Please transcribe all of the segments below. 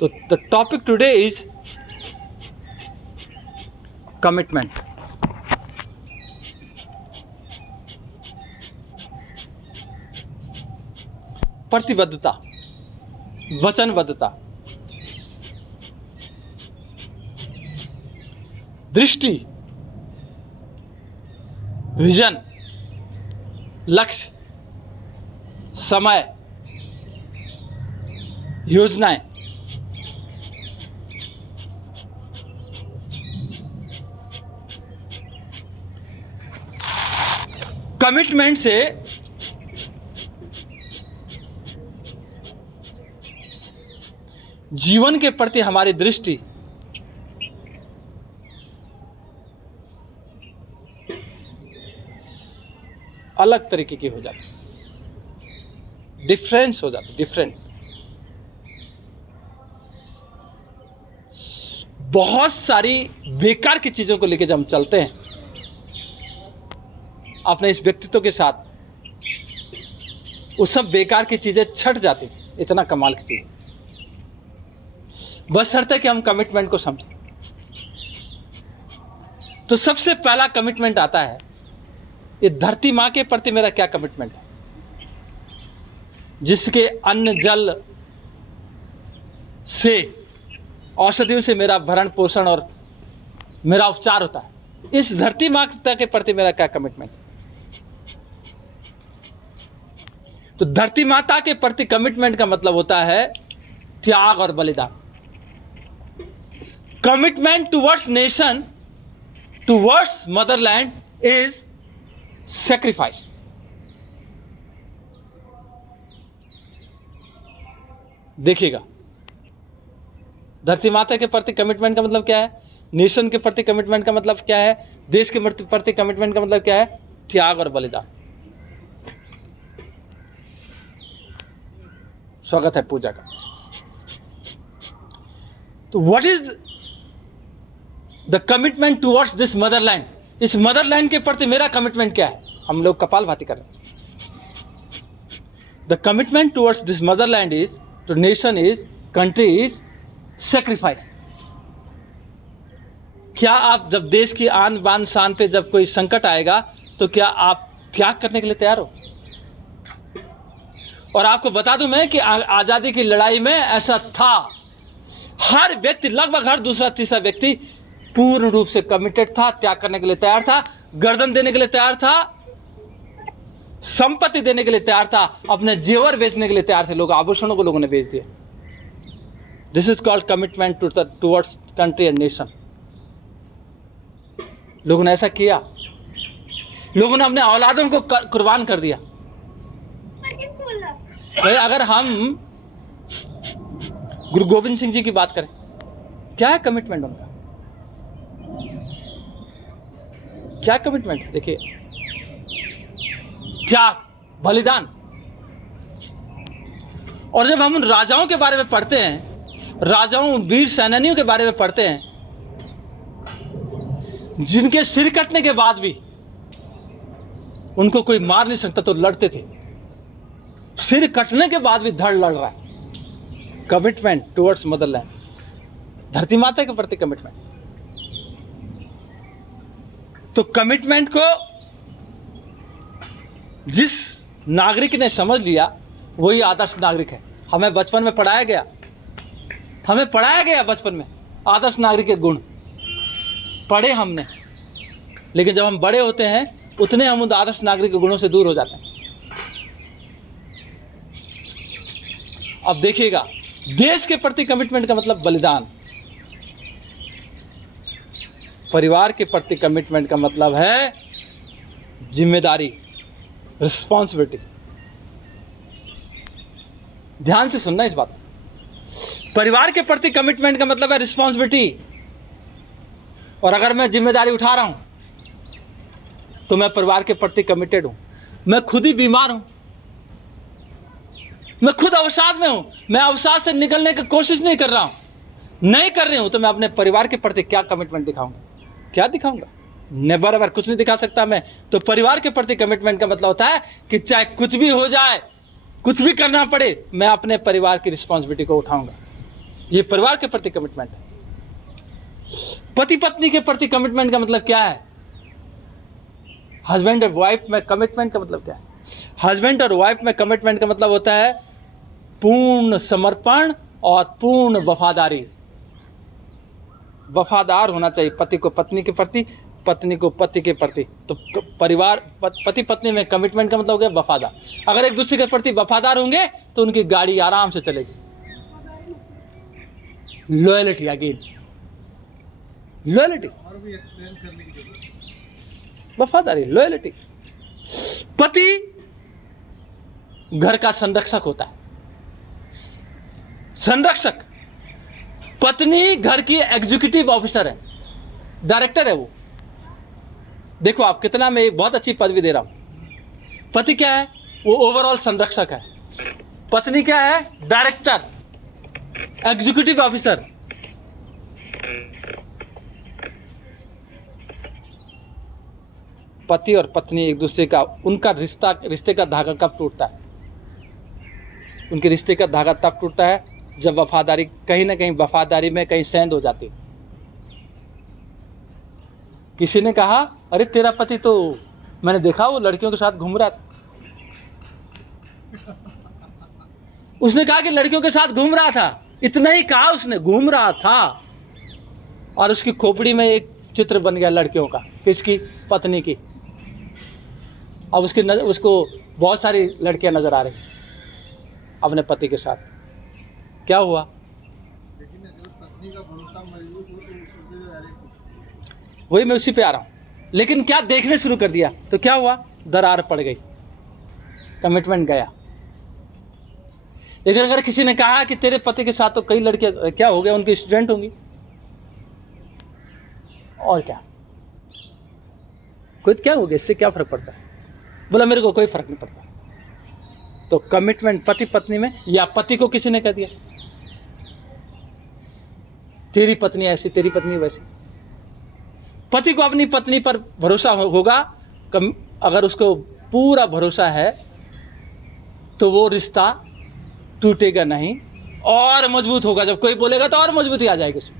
तो the topic today is commitment. प्रतिबद्धता, वचनबद्धता, दृष्टि, विजन, लक्ष्य, समय, योजनाएं। कमिटमेंट से जीवन के प्रति हमारी दृष्टि अलग तरीके की हो जाती, डिफरेंस हो जाती, डिफरेंट। बहुत सारी बेकार की चीजों को लेकर जब हम चलते हैं अपने इस व्यक्तित्व के साथ, वो सब बेकार की चीजें छट जाती, इतना कमाल की चीज। बस शर्त है कि हम कमिटमेंट को समझें। तो सबसे पहला कमिटमेंट आता है, ये धरती मां के प्रति मेरा क्या कमिटमेंट है, जिसके अन्न जल से, औषधियों से मेरा भरण पोषण और मेरा उपचार होता है। इस धरती माता के प्रति मेरा क्या कमिटमेंट है। तो धरती माता के प्रति कमिटमेंट का मतलब होता है त्याग और बलिदान। Commitment towards nation, towards Motherland is sacrifice. देखिएगा, धरती माता के प्रति कमिटमेंट का मतलब क्या है, नेशन के प्रति कमिटमेंट का मतलब क्या है, देश के प्रति कमिटमेंट का मतलब क्या है, त्याग और बलिदान। स्वागत है पूजा का। तो what is the commitment towards this Motherland. इस मदरलैंड के प्रति मेरा कमिटमेंट क्या है। हम लोग कपालभाति कर रहे हैं। The commitment towards this motherland is, to nation is, country is sacrifice. क्या आप जब देश की आन बान शान पे जब कोई संकट आएगा तो क्या आप त्याग करने के लिए तैयार हो। और आपको बता दूं मैं कि आजादी की लड़ाई में ऐसा था, हर व्यक्ति, लगभग हर दूसरा तीसरा व्यक्ति पूर्ण रूप से कमिटेड था, त्याग करने के लिए तैयार था, गर्दन देने के लिए तैयार था, संपत्ति देने के लिए तैयार था, अपने जेवर बेचने के लिए तैयार थे। लोग आभूषणों को लोगों ने बेच दिया। This is called commitment towards country and nation. लोगों ने ऐसा किया, लोगों ने अपने औलादों को कुर्बान कर दिया। भाई अगर हम गुरु गोविंद सिंह जी की बात करें, क्या है कमिटमेंट उनका, क्या कमिटमेंट है। देखिए, त्याग, बलिदान। और जब हम उन राजाओं के बारे में पढ़ते हैं, राजाओं, वीर सेनानियों के बारे में पढ़ते हैं, जिनके सिर कटने के बाद भी उनको कोई मार नहीं सकता तो लड़ते थे, सिर कटने के बाद भी धड़ लड़ रहा है। कमिटमेंट टुवर्ड्स मदरलैंड, धरती माता के प्रति कमिटमेंट। तो कमिटमेंट को जिस नागरिक ने समझ लिया वही आदर्श नागरिक है। हमें बचपन में पढ़ाया गया, बचपन में आदर्श नागरिक के गुण पढ़े हमने, लेकिन जब हम बड़े होते हैं उतने हम उन आदर्श नागरिक के गुणों से दूर हो जाते हैं। अब देखिएगा, देश के प्रति कमिटमेंट का मतलब बलिदान, परिवार के प्रति कमिटमेंट का मतलब है जिम्मेदारी, रिस्पॉन्सिबिलिटी। ध्यान से सुनना इस बात। परिवार के प्रति कमिटमेंट का मतलब है रिस्पॉन्सिबिलिटी। और अगर मैं जिम्मेदारी उठा रहा हूं तो मैं परिवार के प्रति कमिटेड हूं। मैं खुद ही बीमार हूं, मैं खुद अवसाद में हूं, मैं अवसाद से निकलने की कोशिश नहीं कर रही हूं, तो मैं अपने परिवार के प्रति क्या कमिटमेंट दिखाऊंगा, क्या दिखाऊंगा। नेवर एवर, कुछ नहीं दिखा सकता मैं। तो परिवार के प्रति कमिटमेंट का मतलब होता है कि चाहे कुछ भी हो जाए, कुछ भी करना पड़े मैं अपने परिवार की रिस्पॉन्सिबिलिटी को उठाऊंगा। ये परिवार के प्रति कमिटमेंट है। पति पत्नी के प्रति कमिटमेंट का मतलब क्या है? हस्बैंड और वाइफ में कमिटमेंट का मतलब क्या है? हस्बैंड और वाइफ में कमिटमेंट का मतलब होता है पूर्ण समर्पण और पूर्ण वफादारी। वफादार होना चाहिए पति को पत्नी के प्रति, पत्नी को पति के प्रति। तो परिवार पति पत्नी में कमिटमेंट का मतलब हो गया वफादार। अगर एक दूसरे के प्रति वफादार होंगे तो उनकी गाड़ी आराम से चलेगी। लॉयल्टी, अगेन लॉयल्टी, वफादारी, लॉयल्टी। पति घर का संरक्षक होता है, संरक्षक। पत्नी घर की एग्जीक्यूटिव ऑफिसर है, डायरेक्टर है वो। देखो आप कितना, मैं एक बहुत अच्छी पदवी दे रहा हूं। पति क्या है? वो ओवरऑल संरक्षक है। पत्नी क्या है? Director, executive officer. पति और पत्नी एक दूसरे का, उनका रिश्ते का धागा कब टूटता है? उनके रिश्ते का धागा तब टूटता है जब वफादारी, कहीं ना कहीं वफादारी में कहीं सेंध हो जाती। किसी ने कहा, अरे तेरा पति तो मैंने देखा वो लड़कियों के साथ घूम रहा था। उसने कहा कि लड़कियों के साथ घूम रहा था, इतना ही कहा उसने, घूम रहा था। और उसकी खोपड़ी में एक चित्र बन गया लड़कियों का। किसकी? पत्नी की। अब उसको बहुत सारी लड़कियां नजर आ रही अपने पति के साथ। क्या हुआ? लेकिन अगर पत्नी का भरोसा मजबूत हो तो वही मैं उसी पे आ रहा हूं। लेकिन क्या देखने शुरू कर दिया तो क्या हुआ? दरार पड़ गई, कमिटमेंट गया। लेकिन अगर किसी ने कहा कि तेरे पति के साथ तो कई लड़कियां, क्या हो गया? उनकी स्टूडेंट होंगी और क्या, कोई क्या हो गया, इससे क्या फर्क पड़ता है? बोला मेरे को कोई फर्क नहीं पड़ता। तो कमिटमेंट पति पत्नी में, या पति को किसी ने कह दिया तेरी पत्नी ऐसी, तेरी पत्नी वैसी। पति को अपनी पत्नी पर भरोसा होगा, अगर उसको पूरा भरोसा है तो वो रिश्ता टूटेगा नहीं और मजबूत होगा। जब कोई बोलेगा तो और मजबूती आ जाएगी उसमें।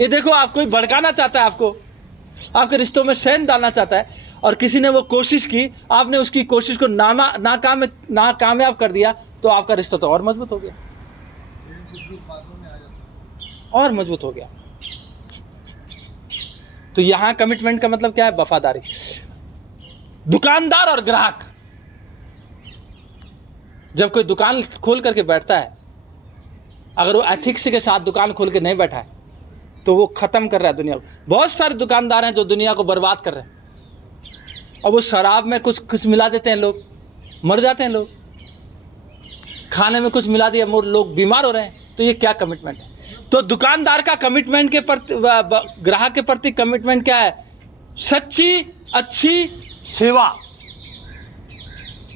ये देखो, आप कोई भड़काना चाहता है, आपको आपके रिश्तों में सेंध डालना चाहता है, और किसी ने वो कोशिश की, आपने उसकी कोशिश को नाकामयाब कर दिया, तो आपका रिश्ता तो और मजबूत हो गया, और मजबूत हो गया। तो यहां कमिटमेंट का मतलब क्या है? वफादारी। दुकानदार और ग्राहक, जब कोई दुकान खोल करके बैठता है, अगर वो एथिक्स के साथ दुकान खोल के नहीं बैठा है तो वो खत्म कर रहा है दुनिया को। बहुत सारे दुकानदार हैं जो दुनिया को बर्बाद कर रहे हैं। अब वो शराब में कुछ मिला देते हैं, लोग मर जाते हैं, लोग खाने में कुछ मिला दिया, लोग बीमार हो रहे हैं। तो ये क्या कमिटमेंट है? तो दुकानदार का कमिटमेंट के प्रति, ग्राहक के प्रति कमिटमेंट क्या है? सच्ची अच्छी सेवा,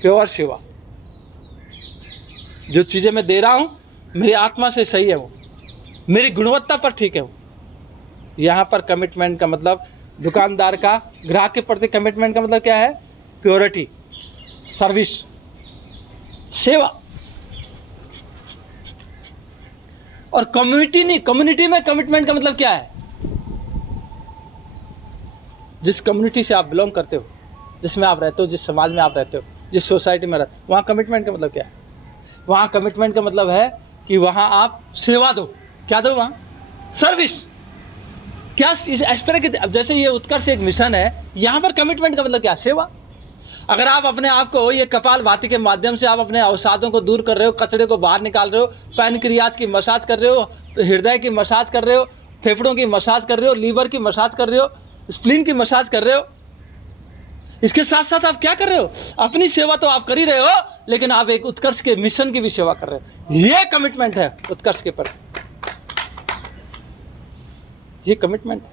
प्योर सेवा। जो चीजें मैं दे रहा हूं मेरी आत्मा से सही है, वो मेरी गुणवत्ता पर ठीक है वो। यहां पर कमिटमेंट का मतलब, दुकानदार का ग्राहक के प्रति कमिटमेंट का मतलब क्या है? प्योरिटी, सर्विस, सेवा। और कम्युनिटी में कमिटमेंट का मतलब क्या है? जिस कम्युनिटी से आप बिलोंग करते हो, जिसमें आप रहते हो, जिस समाज में आप रहते हो, जिस सोसाइटी में रहते हो, वहां कमिटमेंट का मतलब क्या है? वहां कमिटमेंट का मतलब है कि वहां आप सेवा दो। क्या दो? वहां सर्विस। क्या इस तरह के, जैसे ये उत्कर्ष एक मिशन है, यहां पर कमिटमेंट का मतलब क्या? सेवा। अगर आप अपने आप को, ये कपालभाति के माध्यम से आप अपने अवसादों को दूर कर रहे हो, कचरे को बाहर निकाल रहे हो, पैनक्रियाज की मसाज कर रहे हो, हृदय की मसाज कर रहे हो, फेफड़ों की मसाज कर रहे हो, लीवर की मसाज कर रहे हो, स्प्लीन की मसाज कर रहे हो, इसके साथ साथ आप क्या कर रहे हो? अपनी सेवा तो आप कर ही रहे हो, लेकिन आप एक उत्कर्ष के मिशन की भी सेवा कर रहे हो। ये कमिटमेंट है उत्कर्ष के प्रति, ये कमिटमेंट है।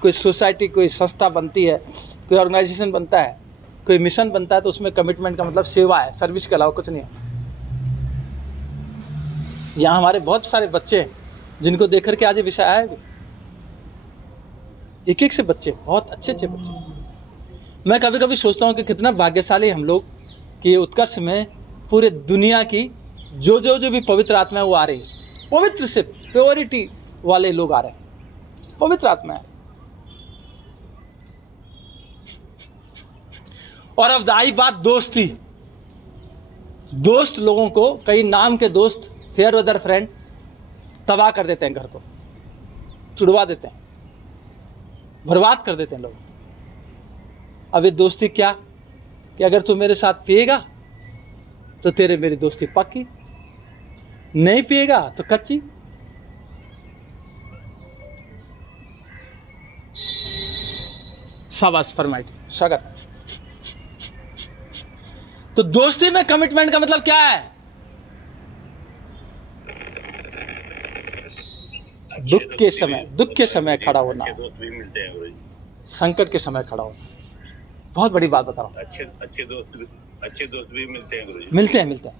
कोई सोसाइटी, कोई संस्था बनती है, कोई ऑर्गेनाइजेशन बनता है, कोई मिशन बनता है, तो उसमें कमिटमेंट का मतलब सेवा है, सर्विस के अलावा कुछ नहीं है। यहाँ हमारे बहुत सारे बच्चे हैं जिनको देख करके आज ये विषय आया भी, एक से बच्चे, बहुत अच्छे बच्चे। मैं कभी कभी सोचता हूँ कि कितना भाग्यशाली हम लोग कि उत्कर्ष में पूरे दुनिया की जो भी पवित्र आत्मा है वो आ रही है, पवित्र से प्योरिटी वाले लोग आ रहे हैं, पवित्र आत्मा है। और अब आई बात दोस्ती। दोस्त लोगों को, कई नाम के दोस्त, फेयर वेदर फ्रेंड, तबाह कर देते हैं, घर को छुड़वा देते हैं, बर्बाद कर देते हैं लोग। अब ये दोस्ती क्या कि अगर तू मेरे साथ पिएगा तो तेरे मेरी दोस्ती पक्की, नहीं पिएगा तो कच्ची। शाबाश, फरमाइए, स्वागत। तो दोस्ती में कमिटमेंट का मतलब क्या है? दुख के समय खड़ा होना, अच्छे दोस्त भी मिलते हैं गुरुजी। संकट के समय खड़ा होना। बहुत बड़ी बात बता रहा हूं। अच्छे दोस्त भी मिलते हैं गुरुजी। मिलते हैं।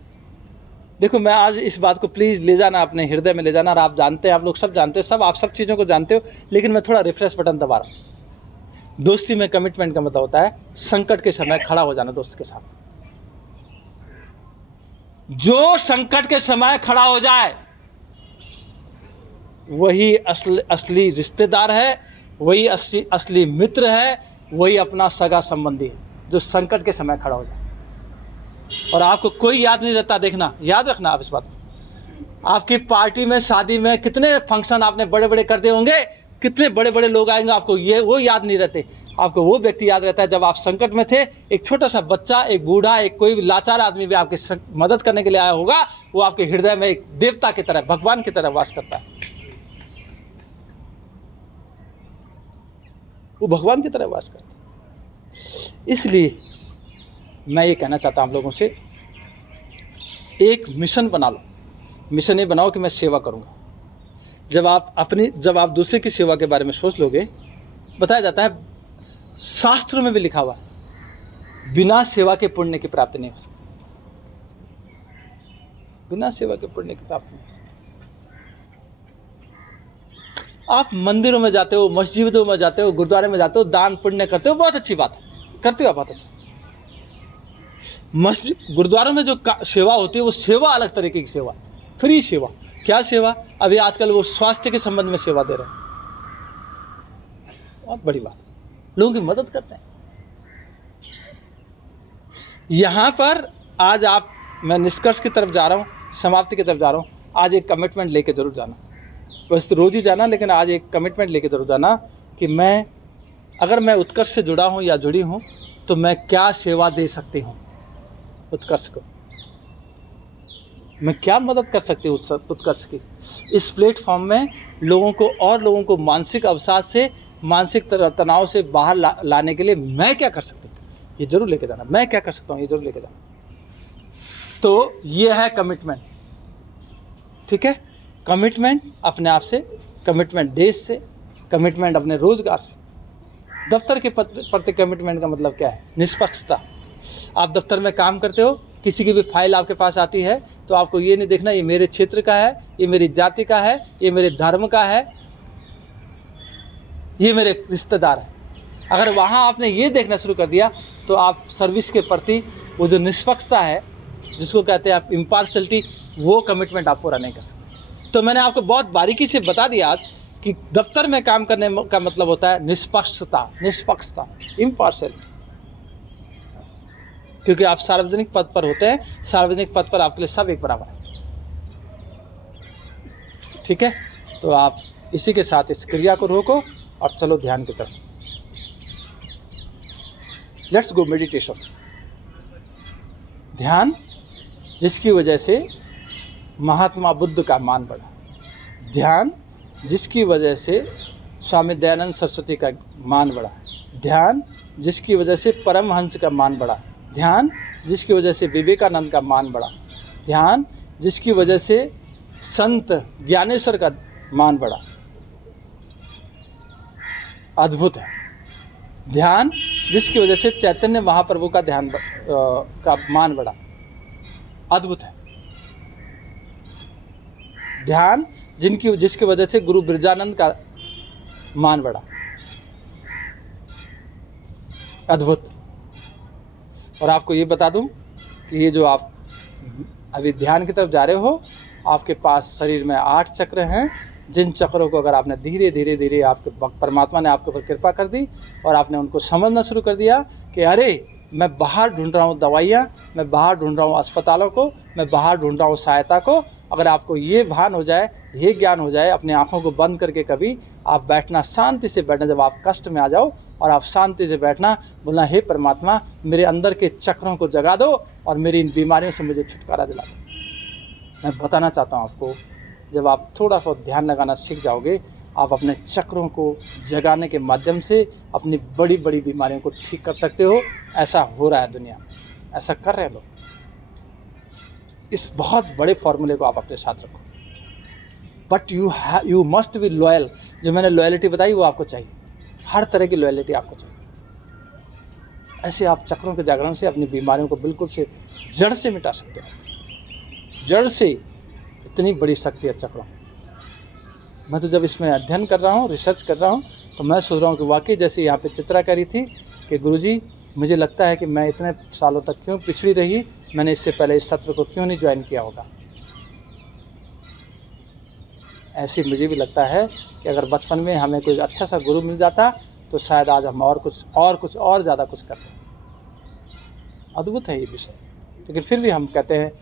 देखो, मैं आज इस बात को प्लीज ले जाना, अपने हृदय में ले जाना। और आप जानते हैं, आप लोग सब जानते हैं, आप सब चीजों को जानते हो, लेकिन मैं थोड़ा रिफ्रेश बटन दबा रहा हूं। दोस्ती में कमिटमेंट का मतलब होता है संकट के समय खड़ा हो जाना दोस्त के साथ। जो संकट के समय खड़ा हो जाए वही असली रिश्तेदार है, वही असली मित्र है, वही अपना सगा संबंधी है, जो संकट के समय खड़ा हो जाए। और आपको कोई याद नहीं रहता, देखना, याद रखना आप इस बात को। आपकी पार्टी में, शादी में कितने फंक्शन आपने बड़े बड़े कर दिए होंगे, कितने बड़े बड़े लोग आएंगे, आपको वो याद नहीं रहते। आपको वो व्यक्ति याद रहता है जब आप संकट में थे। एक छोटा सा बच्चा, एक बूढ़ा, एक कोई भी लाचार आदमी भी आपकी मदद करने के लिए आया होगा। वो आपके हृदय में एक देवता की तरह, भगवान की तरह वास करता है। वो भगवान की तरह वास करता है। इसलिए मैं ये कहना चाहता हूं आप लोगों से, एक मिशन बना लो। मिशन ये बनाओ कि मैं सेवा करूंगा। जब आप दूसरे की सेवा के बारे में सोच लोगे, बताया जाता है, शास्त्रों में भी लिखा हुआ है, बिना सेवा के पुण्य की प्राप्ति नहीं हो सकती। बिना सेवा के पुण्य की प्राप्ति नहीं हो सकती। आप मंदिरों में जाते हो, मस्जिदों में जाते हो, गुरुद्वारे में जाते हो, दान पुण्य करते हो, बहुत अच्छी बात है, करते हो, बहुत अच्छा। मस्जिद, गुरुद्वारों में जो सेवा होती है वो सेवा अलग तरीके की सेवा, फ्री सेवा। क्या सेवा? अभी आजकल वो स्वास्थ्य के संबंध में सेवा दे रहे हैं, बहुत बड़ी बात, लोगों की मदद करते हैं। यहां पर आज मैं निष्कर्ष की तरफ जा रहा हूं, समाप्ति की तरफ जा रहा हूं। आज एक कमिटमेंट लेके जरूर जाना, वैसे तो रोज ही जाना, लेकिन आज एक कमिटमेंट लेके जरूर जाना कि अगर मैं उत्कर्ष से जुड़ा हूं या जुड़ी हूं तो मैं क्या सेवा दे सकती हूं उत्कर्ष को, मैं क्या मदद कर सकती हूँ उत्कर्ष की। इस प्लेटफॉर्म में लोगों को मानसिक अवसाद से, मानसिक तनाव से बाहर लाने के लिए मैं क्या कर सकती हूँ, ये जरूर लेके जाना। मैं क्या कर सकता हूँ, ये जरूर लेके जाना। तो ये है कमिटमेंट, ठीक है। कमिटमेंट अपने आप से, कमिटमेंट देश से, कमिटमेंट अपने रोजगार से। दफ्तर के प्रति कमिटमेंट का मतलब क्या है? निष्पक्षता। आप दफ्तर में काम करते हो, किसी की भी फाइल आपके पास आती है तो आपको ये नहीं देखना ये मेरे क्षेत्र का है, ये मेरी जाति का है, ये मेरे धर्म का है, ये मेरे रिश्तेदार है। अगर वहाँ आपने ये देखना शुरू कर दिया तो आप सर्विस के प्रति वो जो निष्पक्षता है, जिसको कहते हैं आप इम्पार्शियलिटी, वो कमिटमेंट आप पूरा नहीं कर सकते। तो मैंने आपको बहुत बारीकी से बता दिया आज कि दफ्तर में काम करने का मतलब होता है निष्पक्षता, इम्पार्शियलिटी। क्योंकि आप सार्वजनिक पद पर होते हैं, सार्वजनिक पद पर आपके लिए सब एक बराबर है, ठीक है। तो आप इसी के साथ इस क्रिया को रोको और चलो ध्यान की तरफ। Let's go meditation. ध्यान जिसकी वजह से महात्मा बुद्ध का मान बढ़ा, ध्यान जिसकी वजह से स्वामी दयानंद सरस्वती का मान बढ़ा, ध्यान जिसकी वजह से परमहंस का मान बढ़ा, ध्यान जिसकी वजह से विवेकानंद का मान बढ़ा, ध्यान जिसकी वजह से संत ज्ञानेश्वर का मान बढ़ा। अद्भुत है। ध्यान जिसकी वजह से चैतन्य महाप्रभु का का मान बढ़ा। अद्भुत है। ध्यान जिसकी वजह से गुरु बिरजानंद का मान बढ़ा। अद्भुत। और आपको ये बता दूं कि ये जो आप अभी ध्यान की तरफ जा रहे हो, आपके पास शरीर में 8 चक्र हैं, जिन चक्रों को अगर आपने धीरे धीरे धीरे आपके परमात्मा ने आपके ऊपर कृपा कर दी और आपने उनको समझना शुरू कर दिया कि अरे मैं बाहर ढूंढ रहा हूँ दवाइयाँ, मैं बाहर ढूंढ रहा हूँ अस्पतालों को, मैं बाहर ढूंढ रहा हूँ सहायता को। अगर आपको ये भान हो जाए, ये ज्ञान हो जाए, अपनी आँखों को बंद करके कभी आप बैठना, शांति से बैठना, जब आप कष्ट में आ जाओ और आप शांति से बैठना, बोलना हे परमात्मा मेरे अंदर के चक्रों को जगा दो और मेरी इन बीमारियों से मुझे छुटकारा दिला दो। मैं बताना चाहता हूँ आपको, जब आप थोड़ा सा ध्यान लगाना सीख जाओगे, आप अपने चक्रों को जगाने के माध्यम से अपनी बड़ी बड़ी बीमारियों को ठीक कर सकते हो। ऐसा हो रहा है दुनिया में, ऐसा कर रहे हैं लोग। इस बहुत बड़े फॉर्मूले को आप अपने साथ रखो, but you must be loyal. जो मैंने लॉयलिटी बताई वो आपको चाहिए, हर तरह की लॉयलिटी आपको चाहिए। ऐसे आप चक्रों के जागरण से अपनी बीमारियों को बिल्कुल से जड़ से मिटा सकते हो, जड़ से। इतनी बड़ी शक्ति है चक्रों। मैं तो जब इसमें अध्ययन कर रहा हूँ, रिसर्च कर रहा हूँ, तो मैं सोच रहा हूँ कि वाकई जैसे यहाँ पे चित्रा कह रही थी कि गुरुजी मुझे लगता है कि मैं इतने सालों तक क्यों पिछड़ी रही, मैंने इससे पहले इस सत्र को क्यों नहीं ज्वाइन किया होगा। ऐसे मुझे भी लगता है कि अगर बचपन में हमें कोई अच्छा सा गुरु मिल जाता तो शायद आज हम और कुछ ज़्यादा कुछ करते। अद्भुत है ये विषय। लेकिन फिर भी हम कहते हैं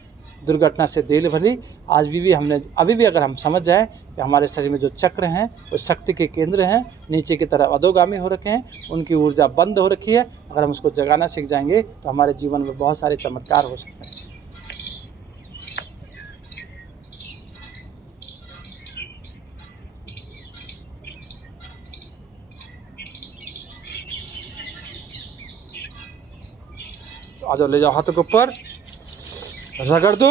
दुर्घटना से देर भली। आज भी हमने अभी भी अगर हम समझ जाएं कि हमारे शरीर में जो चक्र हैं वो शक्ति के केंद्र हैं, नीचे की तरफ अधोगामी हो रखे हैं, उनकी ऊर्जा बंद हो रखी है। अगर हम उसको जगाना सीख जाएंगे तो हमारे जीवन में बहुत सारे चमत्कार हो सकते हैं। तो आ जाओ, ले जाओ हाथों के ऊपर, रगड़ दो।